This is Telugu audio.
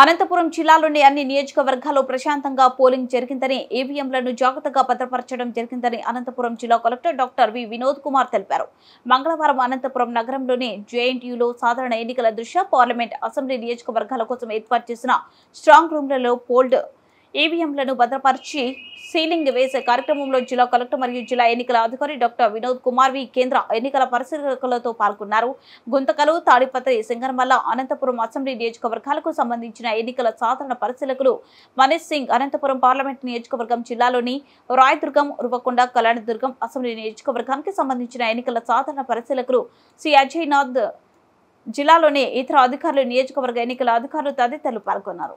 అనంతపురం జిల్లాలోని అన్ని నియోజకవర్గాల్లో ప్రశాంతంగా పోలింగ్ జరిగిందని, ఈవీఎంలను జాగ్రత్తగా భద్రపరచడం జరిగిందని అనంతపురం జిల్లా collector doctor V Vinod Kumar తెలిపారు. మంగళవారం అనంతపురం నగరంలోని జేఎన్టీయూలో సాధారణ ఎన్నికల దృష్ట్యా పార్లమెంట్, అసెంబ్లీ నియోజకవర్గాల కోసం ఏర్పాటు చేసిన స్ట్రాంగ్ రూమ్లలో పోల్డ్ ఈవీఎంలను భద్రపరిచి సీలింగ్ వేసే కార్యక్రమంలో జిల్లా కలెక్టర్ మరియు జిల్లా ఎన్నికల అధికారి డాక్టర్ వినోద్ కుమార్ వి కేంద్ర ఎన్నికల పరిశీలకులతో పాల్గొన్నారు. గుంతకలు, తాడిపత్రి, సింగనమల్ల, అనంతపురం అసెంబ్లీ నియోజకవర్గాలకు సంబంధించిన ఎన్నికల సాధారణ పరిశీలకులు మనీష్ సింగ్, అనంతపురం పార్లమెంట్ నియోజకవర్గం జిల్లాలోని రాయదుర్గం, ఉరవకొండ, కళ్యాణదుర్గం అసెంబ్లీ నియోజకవర్గానికి సంబంధించిన ఎన్నికల సాధారణ పరిశీలకులు సి అజయ్ నాథ్, జిల్లాలోని ఇతర అధికారులు, నియోజకవర్గ ఎన్నికల అధికారులు తదితరులు పాల్గొన్నారు.